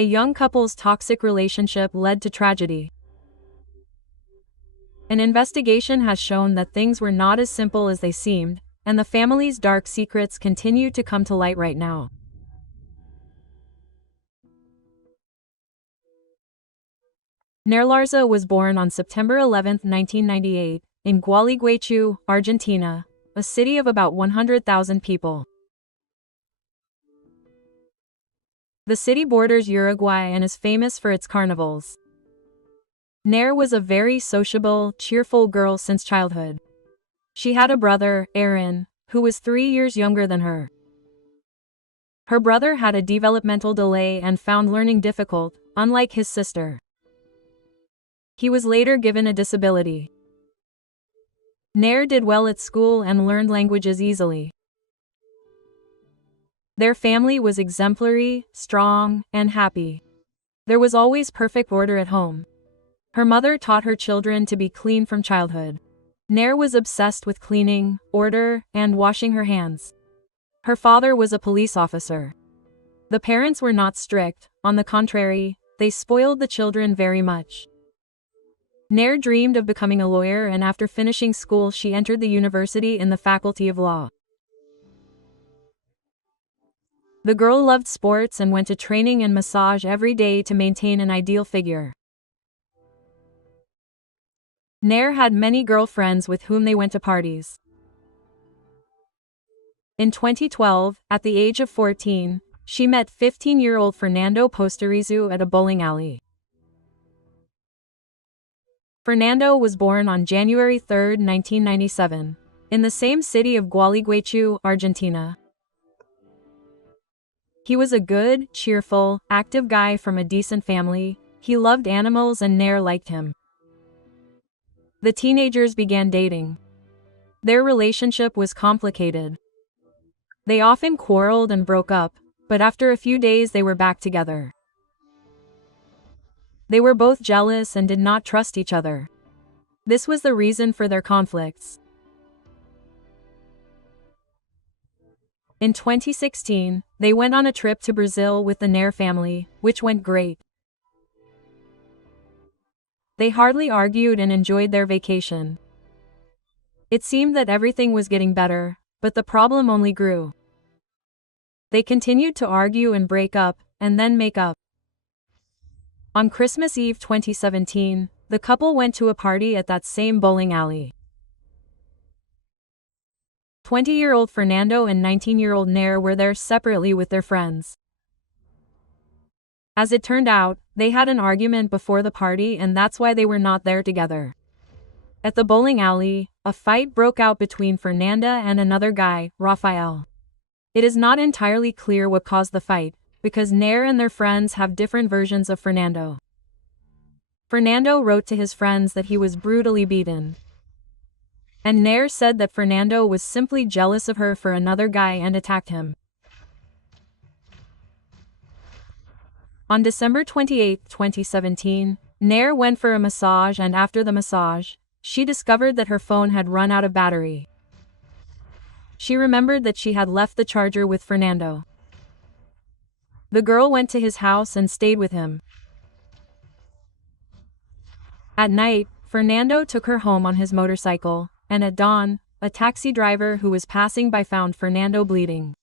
a young couple's toxic relationship led to tragedy. An investigation has shown that things were not as simple as they seemed, and the family's dark secrets continue to come to light right now. Larza was born on September 11, 1998, in Gualeguaychú, Argentina, a city of about 100,000 people. The city borders Uruguay and is famous for its carnivals. Nair was a very sociable, cheerful girl since childhood. She had a brother, Aaron, who was 3 years younger than her. Her brother had a developmental delay and found learning difficult, unlike his sister. He was later given a disability. Nair did well at school and learned languages easily. Their family was exemplary, strong, and happy. There was always perfect order at home. Her mother taught her children to be clean from childhood. Nair was obsessed with cleaning, order, and washing her hands. Her father was a police officer. The parents were not strict, on the contrary, they spoiled the children very much. Nair dreamed of becoming a lawyer, and after finishing school she entered the university in the Faculty of Law. The girl loved sports and went to training and massage every day to maintain an ideal figure. Nair had many girlfriends with whom they went to parties. In 2012, at the age of 14, she met 15-year-old Fernando Posterizo at a bowling alley. Fernando was born on January 3, 1997, in the same city of Gualeguaychú, Argentina. He was a good, cheerful, active guy from a decent family. He loved animals and Nair liked him. The teenagers began dating. Their relationship was complicated. They often quarreled and broke up, but after a few days they were back together. They were both jealous and did not trust each other. This was the reason for their conflicts. In 2016, they went on a trip to Brazil with the Nair family, which went great. They hardly argued and enjoyed their vacation. It seemed that everything was getting better, but the problem only grew. They continued to argue and break up, and then make up. On Christmas Eve 2017, the couple went to a party at that same bowling alley. 20-year-old Fernando and 19-year-old Nair were there separately with their friends. As it turned out, they had an argument before the party and that's why they were not there together. At the bowling alley, a fight broke out between Fernanda and another guy, Rafael. It is not entirely clear what caused the fight, because Nair and their friends have different versions of Fernando. Fernando wrote to his friends that he was brutally beaten. And Nair said that Fernando was simply jealous of her for another guy and attacked him. On December 28, 2017, Nair went for a massage, and after the massage, she discovered that her phone had run out of battery. She remembered that she had left the charger with Fernando. The girl went to his house and stayed with him. At night, Fernando took her home on his motorcycle, and at dawn, a taxi driver who was passing by found Fernando bleeding.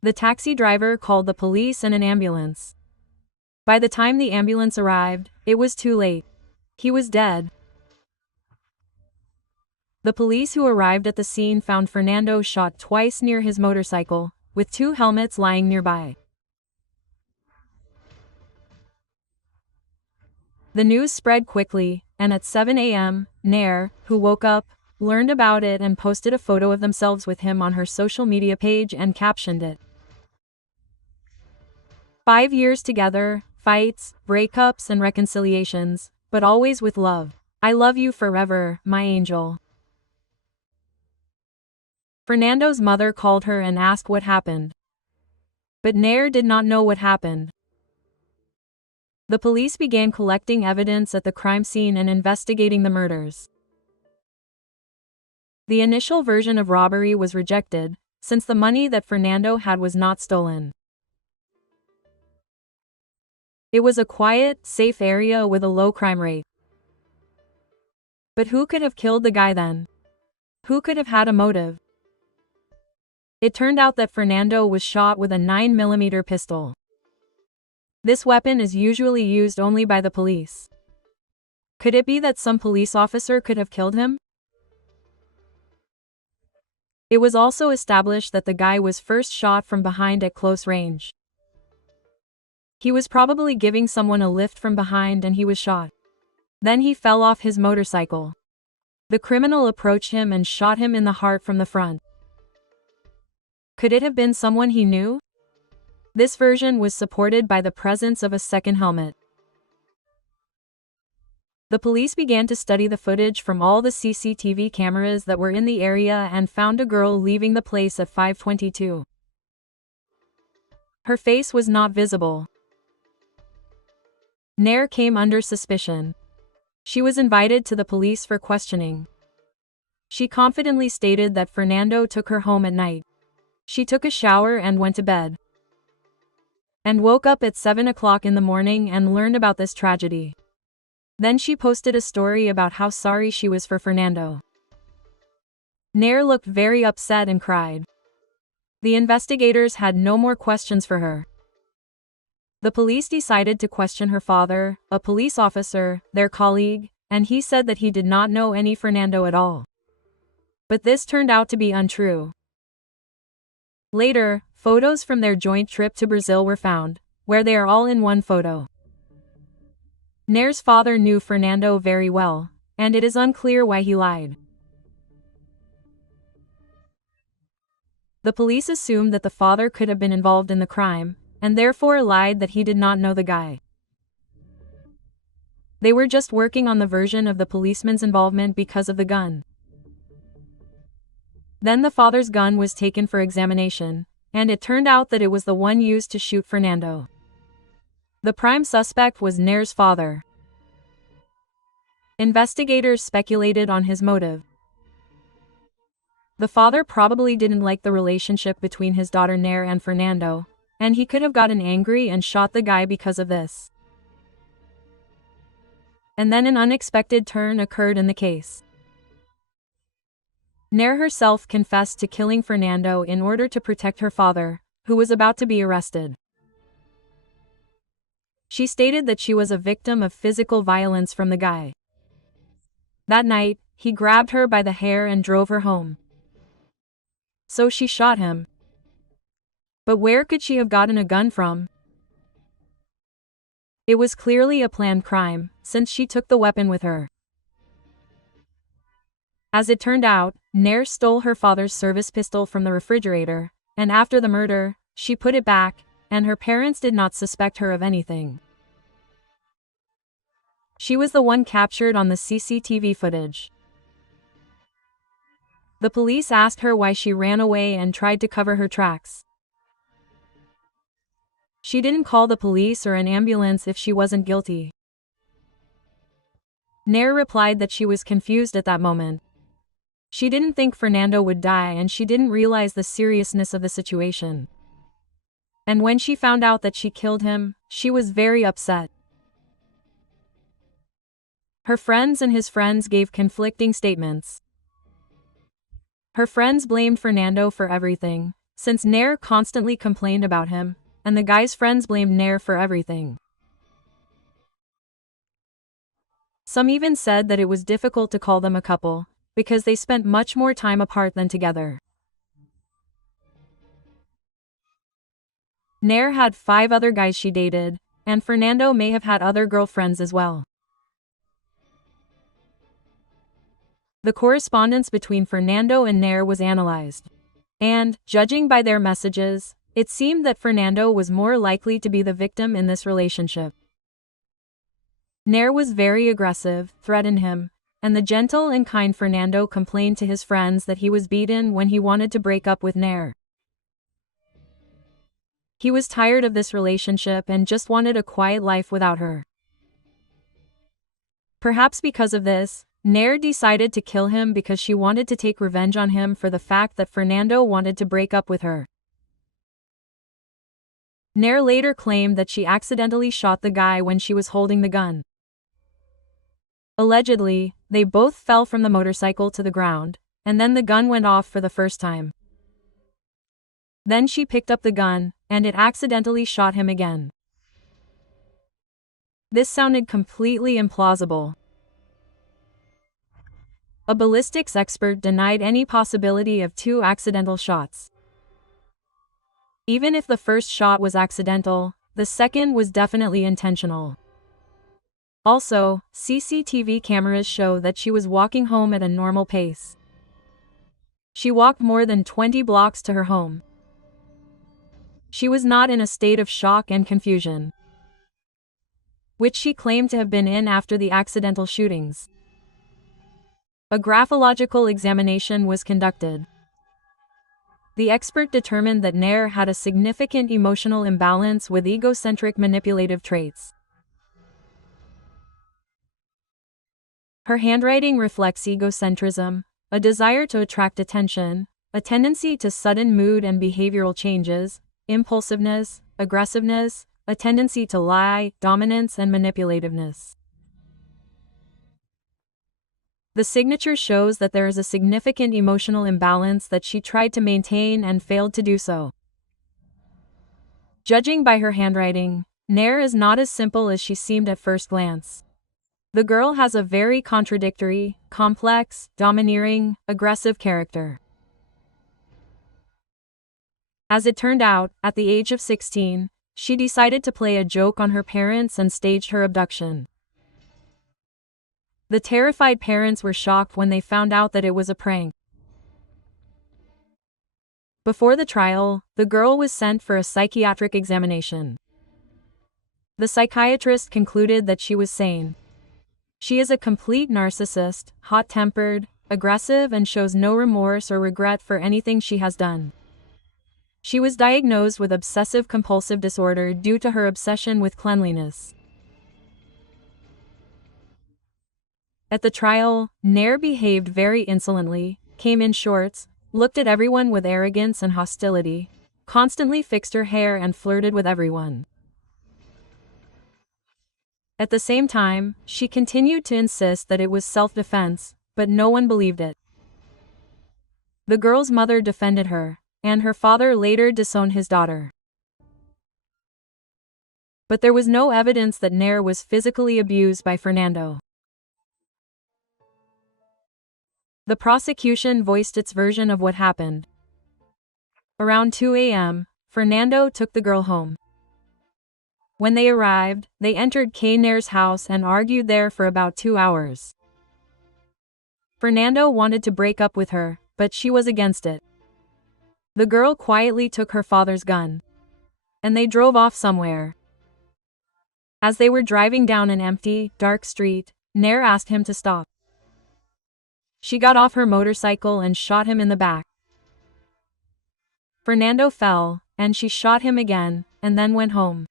The taxi driver called the police and an ambulance. By the time the ambulance arrived, it was too late. He was dead. The police who arrived at the scene found Fernando shot twice near his motorcycle, with 2 helmets lying nearby. The news spread quickly, and at 7 a.m., Nair, who woke up, learned about it and posted a photo of themselves with him on her social media page and captioned it. 5 years together, fights, breakups and reconciliations, but always with love. I love you forever, my angel. Fernando's mother called her and asked what happened. But Nair did not know what happened. The police began collecting evidence at the crime scene and investigating the murders. The initial version of robbery was rejected, since the money that Fernando had was not stolen. It was a quiet, safe area with a low crime rate. But who could have killed the guy then? Who could have had a motive? It turned out that Fernando was shot with a 9mm pistol. This weapon is usually used only by the police. Could it be that some police officer could have killed him? It was also established that the guy was first shot from behind at close range. He was probably giving someone a lift from behind and he was shot. Then he fell off his motorcycle. The criminal approached him and shot him in the heart from the front. Could it have been someone he knew? This version was supported by the presence of a second helmet. The police began to study the footage from all the CCTV cameras that were in the area and found a girl leaving the place at 5:22. Her face was not visible. Nair came under suspicion. She was invited to the police for questioning. She confidently stated that Fernando took her home at night. She took a shower and went to bed. And woke up at 7 o'clock in the morning and learned about this tragedy. Then she posted a story about how sorry she was for Fernando. Nair looked very upset and cried. The investigators had no more questions for her. The police decided to question her father, a police officer, their colleague, and he said that he did not know any Fernando at all. But this turned out to be untrue. Later, photos from their joint trip to Brazil were found, where they are all in one photo. Nair's father knew Fernando very well, and it is unclear why he lied. The police assumed that the father could have been involved in the crime, and therefore lied that he did not know the guy. They were just working on the version of the policeman's involvement because of the gun. Then the father's gun was taken for examination, and it turned out that it was the one used to shoot Fernando. The prime suspect was Nair's father. Investigators speculated on his motive. The father probably didn't like the relationship between his daughter Nair and Fernando, and he could have gotten angry and shot the guy because of this. And then an unexpected turn occurred in the case. Nair herself confessed to killing Fernando in order to protect her father, who was about to be arrested. She stated that she was a victim of physical violence from the guy. That night, he grabbed her by the hair and drove her home. So she shot him. But where could she have gotten a gun from? It was clearly a planned crime, since she took the weapon with her. As it turned out, Nair stole her father's service pistol from the refrigerator, and after the murder, she put it back, and her parents did not suspect her of anything. She was the one captured on the CCTV footage. The police asked her why she ran away and tried to cover her tracks. She didn't call the police or an ambulance if she wasn't guilty. Nair replied that she was confused at that moment. She didn't think Fernando would die and she didn't realize the seriousness of the situation. And when she found out that she killed him, she was very upset. Her friends and his friends gave conflicting statements. Her friends blamed Fernando for everything, since Nair constantly complained about him, and the guy's friends blamed Nair for everything. Some even said that it was difficult to call them a couple, because they spent much more time apart than together. Nair had 5 other guys she dated, and Fernando may have had other girlfriends as well. The correspondence between Fernando and Nair was analyzed. And, judging by their messages, it seemed that Fernando was more likely to be the victim in this relationship. Nair was very aggressive, threatened him, and the gentle and kind Fernando complained to his friends that he was beaten when he wanted to break up with Nair. He was tired of this relationship and just wanted a quiet life without her. Perhaps because of this, Nair decided to kill him because she wanted to take revenge on him for the fact that Fernando wanted to break up with her. Nair later claimed that she accidentally shot the guy when she was holding the gun. Allegedly, they both fell from the motorcycle to the ground, and then the gun went off for the first time. Then she picked up the gun, and it accidentally shot him again. This sounded completely implausible. A ballistics expert denied any possibility of two accidental shots. Even if the first shot was accidental, the second was definitely intentional. Also, CCTV cameras show that she was walking home at a normal pace. She walked more than 20 blocks to her home. She was not in a state of shock and confusion, which she claimed to have been in after the accidental shootings. A graphological examination was conducted. The expert determined that Nair had a significant emotional imbalance with egocentric manipulative traits. Her handwriting reflects egocentrism, a desire to attract attention, a tendency to sudden mood and behavioral changes, impulsiveness, aggressiveness, a tendency to lie, dominance, and manipulativeness. The signature shows that there is a significant emotional imbalance that she tried to maintain and failed to do so. Judging by her handwriting, Nair is not as simple as she seemed at first glance. The girl has a very contradictory, complex, domineering, aggressive character. As it turned out, at the age of 16, she decided to play a joke on her parents and staged her abduction. The terrified parents were shocked when they found out that it was a prank. Before the trial, the girl was sent for a psychiatric examination. The psychiatrist concluded that she was sane. She is a complete narcissist, hot-tempered, aggressive, and shows no remorse or regret for anything she has done. She was diagnosed with obsessive-compulsive disorder due to her obsession with cleanliness. At the trial, Nair behaved very insolently, came in shorts, looked at everyone with arrogance and hostility, constantly fixed her hair and flirted with everyone. At the same time, she continued to insist that it was self-defense, but no one believed it. The girl's mother defended her, and her father later disowned his daughter. But there was no evidence that Nair was physically abused by Fernando. The prosecution voiced its version of what happened. Around 2 a.m., Fernando took the girl home. When they arrived, they entered Nair's house and argued there for about 2 hours. Fernando wanted to break up with her, but she was against it. The girl quietly took her father's gun, and they drove off somewhere. As they were driving down an empty, dark street, Nair asked him to stop. She got off her motorcycle and shot him in the back. Fernando fell, and she shot him again, and then went home.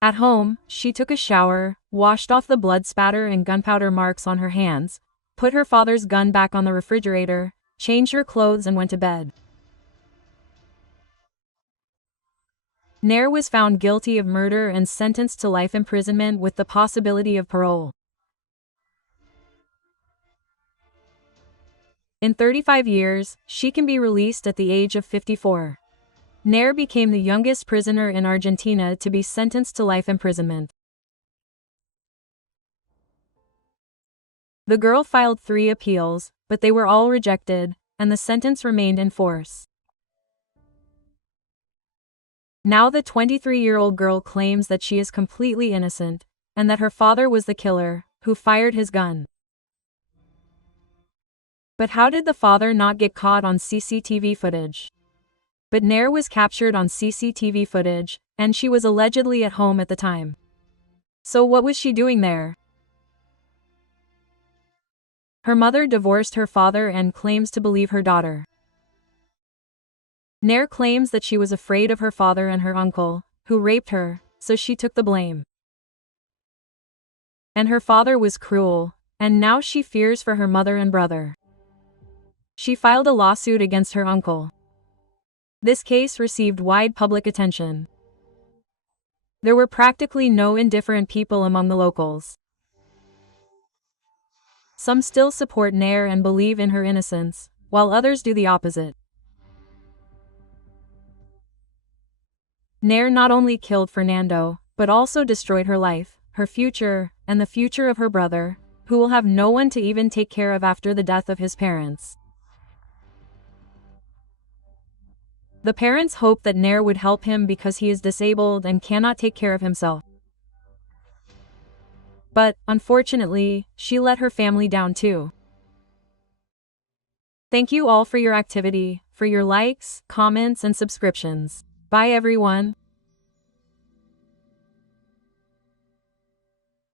At home, she took a shower, washed off the blood spatter and gunpowder marks on her hands, put her father's gun back on the refrigerator, changed her clothes and went to bed. Nair was found guilty of murder and sentenced to life imprisonment with the possibility of parole. In 35 years, she can be released at the age of 54. Nair became the youngest prisoner in Argentina to be sentenced to life imprisonment. The girl filed 3 appeals, but they were all rejected, and the sentence remained in force. Now the 23-year-old girl claims that she is completely innocent, and that her father was the killer, who fired his gun. But how did the father not get caught on CCTV footage? But Nair was captured on CCTV footage, and she was allegedly at home at the time. So what was she doing there? Her mother divorced her father and claims to believe her daughter. Nair claims that she was afraid of her father and her uncle, who raped her, so she took the blame. And her father was cruel, and now she fears for her mother and brother. She filed a lawsuit against her uncle. This case received wide public attention. There were practically no indifferent people among the locals. Some still support Nair and believe in her innocence, while others do the opposite. Nair not only killed Fernando, but also destroyed her life, her future, and the future of her brother, who will have no one to even take care of after the death of his parents. The parents hope that Nair would help him because he is disabled and cannot take care of himself. But, unfortunately, she let her family down too. Thank you all for your activity, for your likes, comments, and subscriptions. Bye everyone.